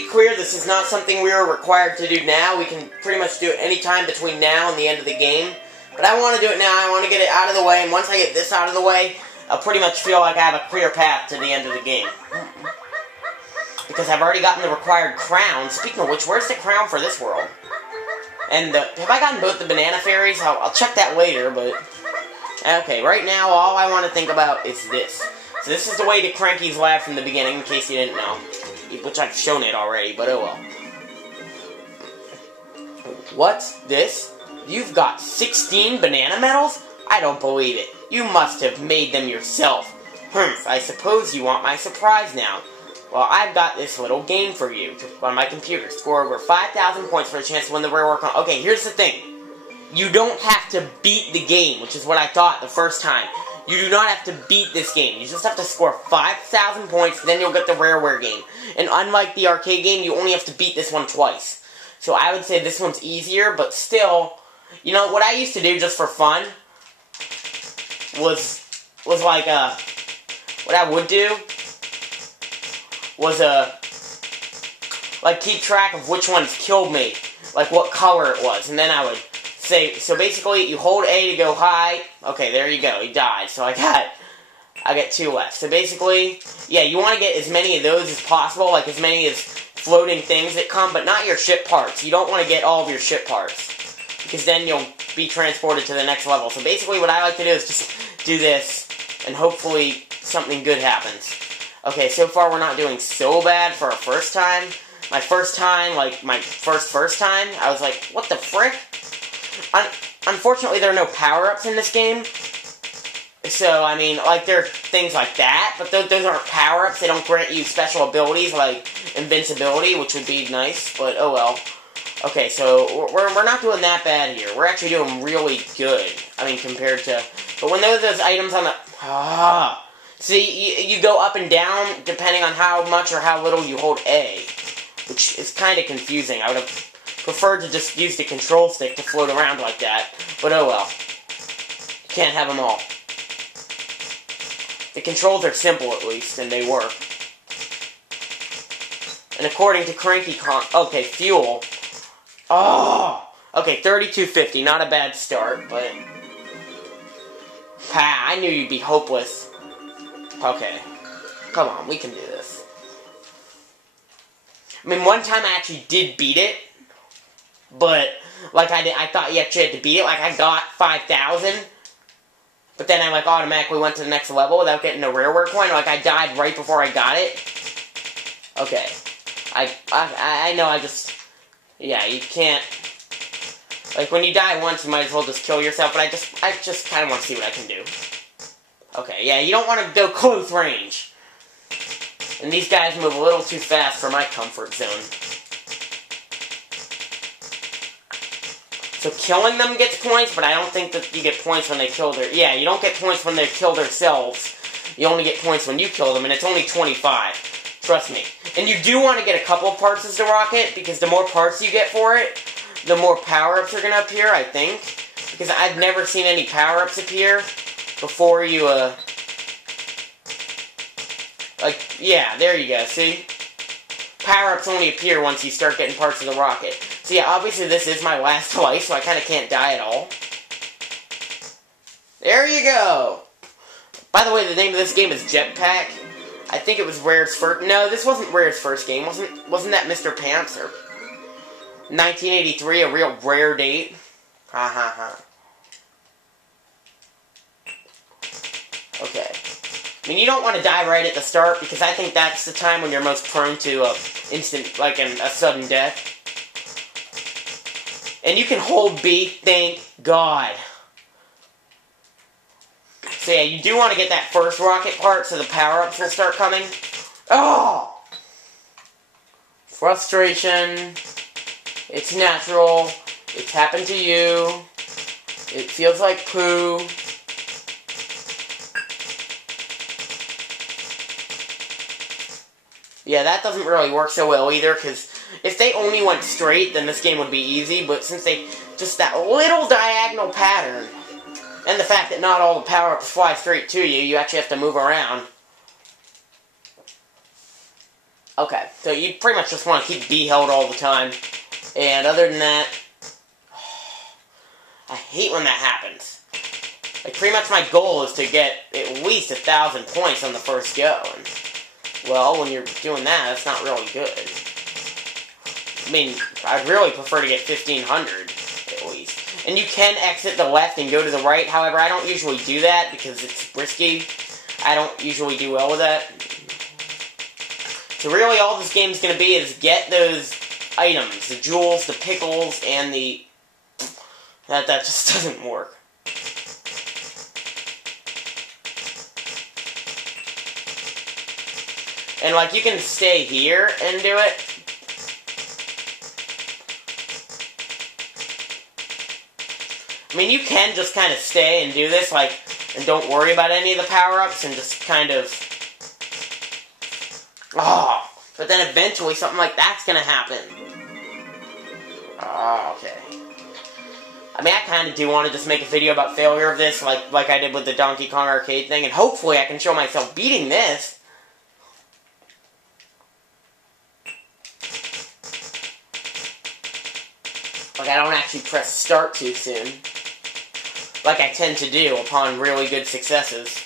be clear, this is not something we are required to do now. We can pretty much do it any time between now and the end of the game. But I want to do it now. I want to get it out of the way, and once I get this out of the way, I'll pretty much feel like I have a clear path to the end of the game. Because I've already gotten the required crown. Speaking of which, where's the crown for this world? And have I gotten both the banana fairies? I'll check that later, but... Okay, right now, all I want to think about is this. So this is the way to Cranky's lab from the beginning, in case you didn't know. Which I've shown it already, but oh well. What's this? You've got 16 banana medals? I don't believe it. You must have made them yourself. I suppose you want my surprise now. Well, I've got this little game for you on my computer. Score over 5,000 points for a chance to win the Rareware Coin. Okay, here's the thing. You don't have to beat the game, which is what I thought the first time. You do not have to beat this game. You just have to score 5,000 points, then you'll get the Rareware game. And unlike the arcade game, you only have to beat this one twice. So I would say this one's easier, but still, you know, what I used to do just for fun was like, what I would do was, like, keep track of which ones killed me, like what color it was, and then I would say, so basically, you hold A to go high, okay, there you go, he died, so I got 2 left. So basically, yeah, you want to get as many of those as possible, like as many as floating things that come, but not your ship parts. You don't want to get all of your ship parts, because then you'll be transported to the next level. So basically what I like to do is just do this, and hopefully something good happens. Okay, so far we're not doing so bad for our first time. My first time, like my first time, I was like, what the frick? Unfortunately, there are no power-ups in this game. So, I mean, like, there are things like that, but those aren't power-ups. They don't grant you special abilities like invincibility, which would be nice, but oh well. Okay, so we're not doing that bad here. We're actually doing really good. I mean, compared to... But when those items on the... See, you go up and down depending on how much or how little you hold A, which is kind of confusing. I would have preferred to just use the control stick to float around like that, but oh well. You can't have them all. The controls are simple, at least, and they work. And according to okay, fuel. Oh! Okay, 3250, not a bad start, but... I knew you'd be hopeless. Okay. Come on, we can do this. I mean, one time I actually did beat it, but, like, I thought you actually had to beat it. Like, I got 5,000, but then I, like, automatically went to the next level without getting a Rareware Coin. Like, I died right before I got it. Okay. I know I just... Yeah, you can't... Like, when you die once, you might as well just kill yourself, but I just kind of want to see what I can do. Okay, yeah, you don't want to go close range. And these guys move a little too fast for my comfort zone. So killing them gets points, but I don't think that you get points when they kill their... Yeah, you don't get points when they kill themselves. You only get points when you kill them, and it's only 25. Trust me. And you do want to get a couple of parts as the rocket, because the more parts you get for it, the more power-ups are going to appear, I think. Because I've never seen any power-ups appear before you, like, yeah, there you go, see? Power-ups only appear once you start getting parts of the rocket. So yeah, obviously this is my last life, so I kind of can't die at all. There you go! By the way, the name of this game is Jetpac. I think it was Rare's first... No, this wasn't Rare's first game. Wasn't that Mr. Pants? Or 1983, a real rare date? Ha ha ha. Okay. I mean, you don't want to die right at the start, because I think that's the time when you're most prone to instant, like, a sudden death. And you can hold B, thank God. So yeah, you do want to get that first rocket part, so the power-ups will start coming. Oh! Frustration. It's natural. It's happened to you. It feels like poo. Yeah, that doesn't really work so well either, because if they only went straight, then this game would be easy, but since they, just that little diagonal pattern, and the fact that not all the power-ups fly straight to you, you actually have to move around. Okay, so you pretty much just want to keep B held all the time. And other than that, I hate when that happens. Like, pretty much my goal is to get at least 1,000 points on the first go. And, well, when you're doing that, that's not really good. I mean, I'd really prefer to get 1,500, at least. And you can exit the left and go to the right. However, I don't usually do that because it's risky. I don't usually do well with that. So really, all this game's going to be is get those items. The jewels, the pickles, and the... That just doesn't work. And, like, you can stay here and do it. I mean, you can just kind of stay and do this, like, and don't worry about any of the power-ups and just kind of... Oh, but then eventually something like that's gonna happen. Oh, okay. I mean, I kind of do want to just make a video about failure of this, like I did with the Donkey Kong arcade thing, and hopefully I can show myself beating this. Like, I don't actually press start too soon, like I tend to do upon really good successes.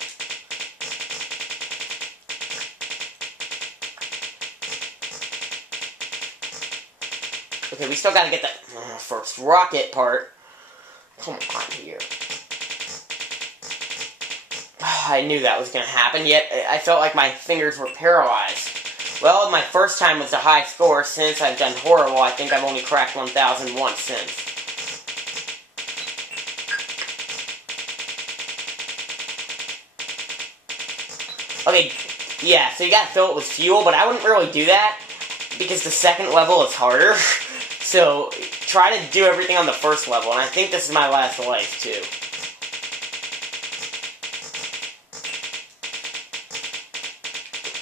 Okay, we still gotta get that first rocket part. Come on here. I knew that was gonna happen, yet I felt like my fingers were paralyzed. Well, my first time was a high score. Since I've done horrible, I think I've only cracked 1,000 once since. Okay, yeah, so you gotta fill it with fuel, but I wouldn't really do that because the second level is harder. So, try to do everything on the first level, and I think this is my last life, too.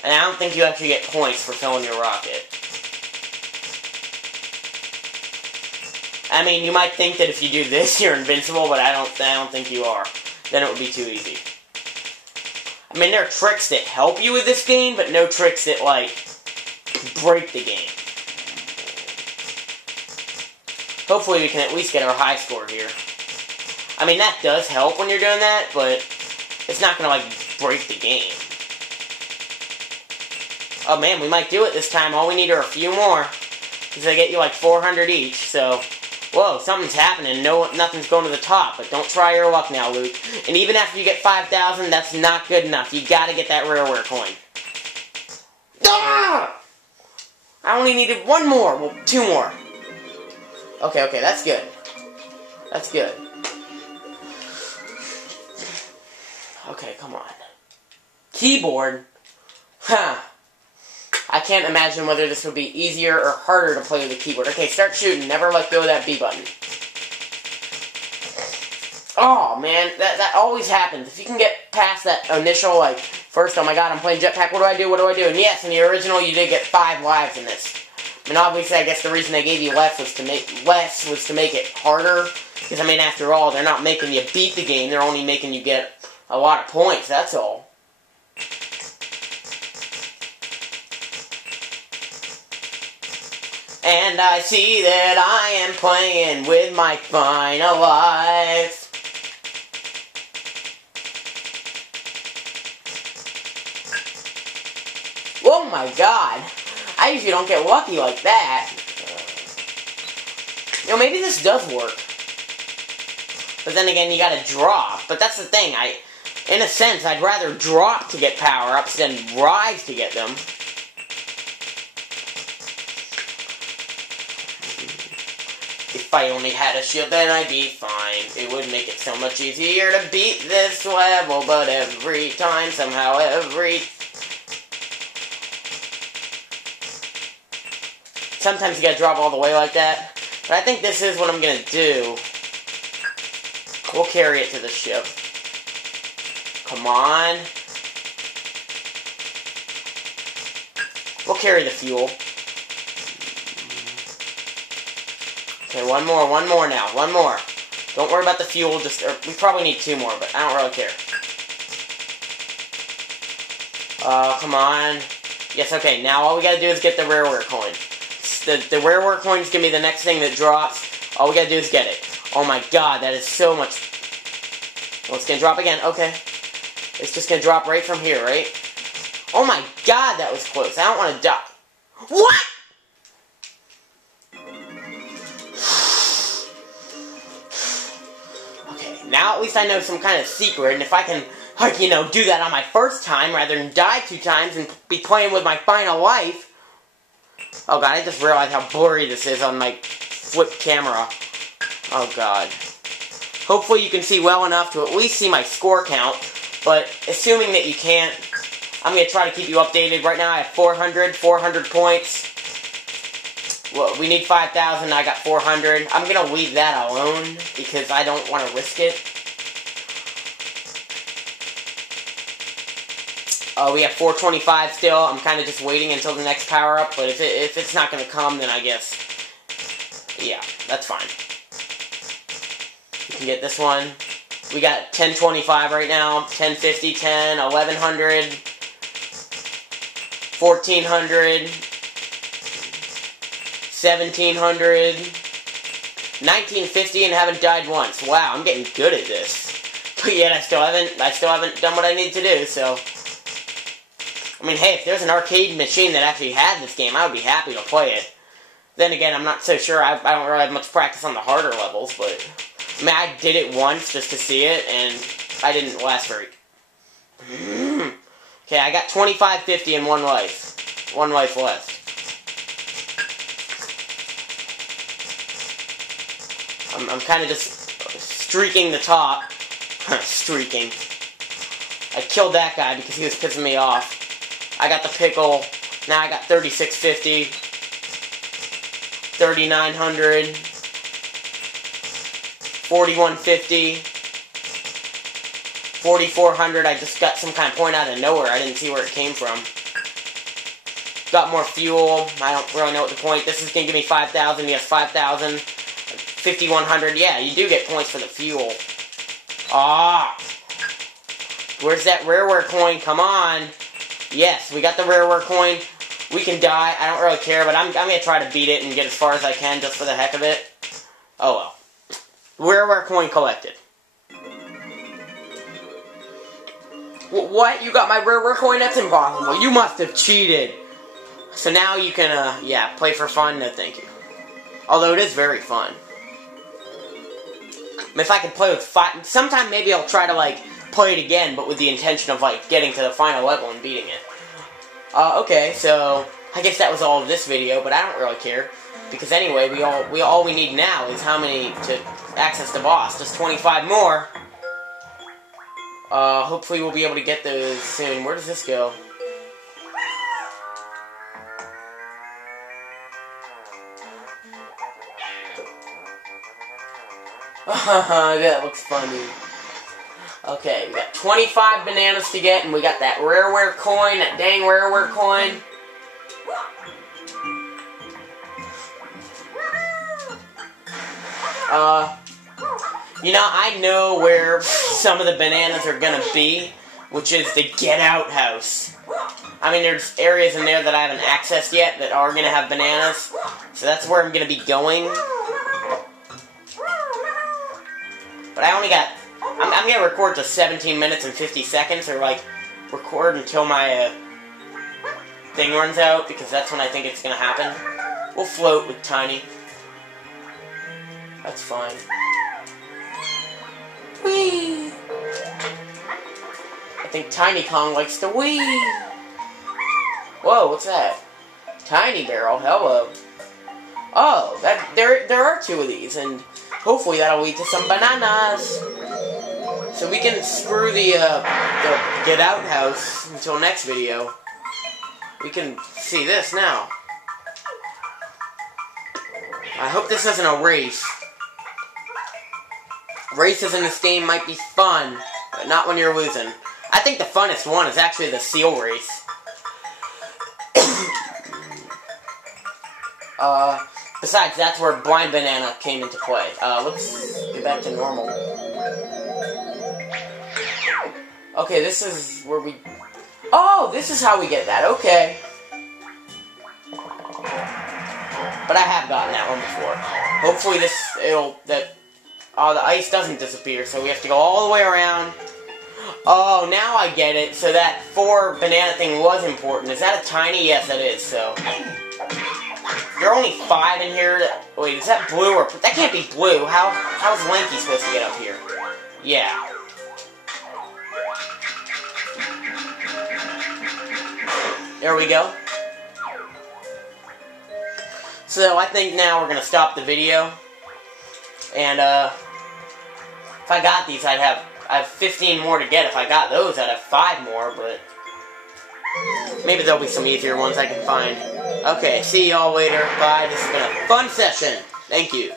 And I don't think you actually get points for filling your rocket. I mean, you might think that if you do this, you're invincible, but I don't think you are. Then it would be too easy. I mean, there are tricks that help you with this game, but no tricks that, like, break the game. Hopefully we can at least get our high score here. I mean, that does help when you're doing that, but it's not gonna, like, break the game. Oh man, we might do it this time. All we need are a few more. Because they get you, like, 400 each, so... Whoa, something's happening. Nothing's going to the top, but don't try your luck now, Luke. And even after you get 5,000, that's not good enough. You gotta get that Rareware Coin. Ah! I only needed one more. Well, two more. Okay, that's good. That's good. Okay, come on. Keyboard? Huh. I can't imagine whether this would be easier or harder to play with a keyboard. Okay, start shooting. Never let go of that B button. Oh, man. That always happens. If you can get past that initial, like, first, oh my god, I'm playing Jetpac, what do I do? And yes, in the original, you did get 5 lives in this. I mean, obviously, I guess the reason they gave you less was to make it harder. Because, I mean, after all, they're not making you beat the game. They're only making you get a lot of points. That's all. And I see that I am playing with my final life. Oh my god. I usually don't get lucky like that. You know, maybe this does work. But then again, you gotta drop. But that's the thing, in a sense, I'd rather drop to get power-ups than rise to get them. If I only had a shield, then I'd be fine. It would make it so much easier to beat this level, but every time, somehow, sometimes you gotta drop all the way like that. But I think this is what I'm gonna do. We'll carry it to the ship. Come on. We'll carry the fuel. Okay, one more now. One more. Don't worry about the fuel, we probably need 2 more, but I don't really care. Come on. Yes, okay, now all we gotta do is get the Rareware Coin. The Rareware Coin is gonna be the next thing that drops. All we gotta do is get it. Oh my god, that is so much... Well, it's gonna drop again, okay. It's just gonna drop right from here, right? Oh my god, that was close. I don't wanna die. What?! Okay, now at least I know some kind of secret, and if I can, like, you know, do that on my first time rather than die 2 times and be playing with my final life... Oh god, I just realized how blurry this is on my flip camera. Oh god. Hopefully you can see well enough to at least see my score count, but assuming that you can't, I'm going to try to keep you updated. Right now I have 400 points. Well, we need 5,000, I got 400. I'm going to leave that alone because I don't want to risk it. We have 425 still. I'm kind of just waiting until the next power-up, but if it's not going to come, then I guess, yeah, that's fine. You can get this one. We got 1025 right now, 1050, 10, 1100, 1400, 1700, 1950, and haven't died once. Wow, I'm getting good at this. But yet I still haven't done what I need to do, so... I mean, hey, if there's an arcade machine that actually had this game, I would be happy to play it. Then again, I'm not so sure. I don't really have much practice on the harder levels, but... I mean, I did it once just to see it, and I didn't last very... Okay, I got 2550 and 1 life. 1 life left. I'm kind of just streaking the top. Streaking. I killed that guy because he was pissing me off. I got the pickle. Now I got 3650, 3900, 4150, 4400. I just got some kind of point out of nowhere. I didn't see where it came from. Got more fuel. I don't really know what the point. This is going to give me 5,000. Yes, 5,000. 5,100. Yeah, you do get points for the fuel. Ah! Where's that Rareware Coin? Come on! Yes, we got the Rareware Coin. We can die. I don't really care, but I'm going to try to beat it and get as far as I can just for the heck of it. Oh well. Rareware Coin collected. What? You got my Rareware Coin? That's impossible. You must have cheated. So now you can, yeah, play for fun. No, thank you. Although it is very fun. If I could play with 5... Sometime maybe I'll try to, like, play it again, but with the intention of, like, getting to the final level and beating it. Okay, so... I guess that was all of this video, but I don't really care. Because anyway, all we need now is how many to access the boss. Just 25 more. Hopefully we'll be able to get those soon. Where does this go? That looks funny. Okay, we got 25 bananas to get, and we got that Rareware Coin, that dang Rareware Coin. You know, I know where some of the bananas are gonna be, which is the Get Out house. I mean, there's areas in there that I haven't accessed yet that are gonna have bananas, so that's where I'm gonna be going. But I only got... I'm going to record to 17 minutes and 50 seconds, or, like, record until my, thing runs out, because that's when I think it's going to happen. We'll float with Tiny. That's fine. Whee! I think Tiny Kong likes to whee! Whoa, what's that? Tiny Barrel, hello. Oh, there are 2 of these, and... hopefully that'll lead to some bananas. So we can screw the Get Out house until next video. We can see this now. I hope this isn't a race. Races in this game might be fun, but not when you're losing. I think the funnest one is actually the seal race. Besides, that's where Blind Banana came into play. Let's get back to normal. Okay, this is where we... Oh, this is how we get that. Okay. But I have gotten that one before. Hopefully the ice doesn't disappear, so we have to go all the way around. Oh, now I get it. So that 4 banana thing was important. Is that a tiny? Yes, it is, so. There are only 5 in here. Wait, is that blue or... That can't be blue. How's Lanky supposed to get up here? Yeah. There we go. So I think now we're going to stop the video. And, if I got these, I have 15 more to get. If I got those, I'd have 5 more, but maybe there'll be some easier ones I can find. Okay, see y'all later. Bye. This has been a fun session. Thank you.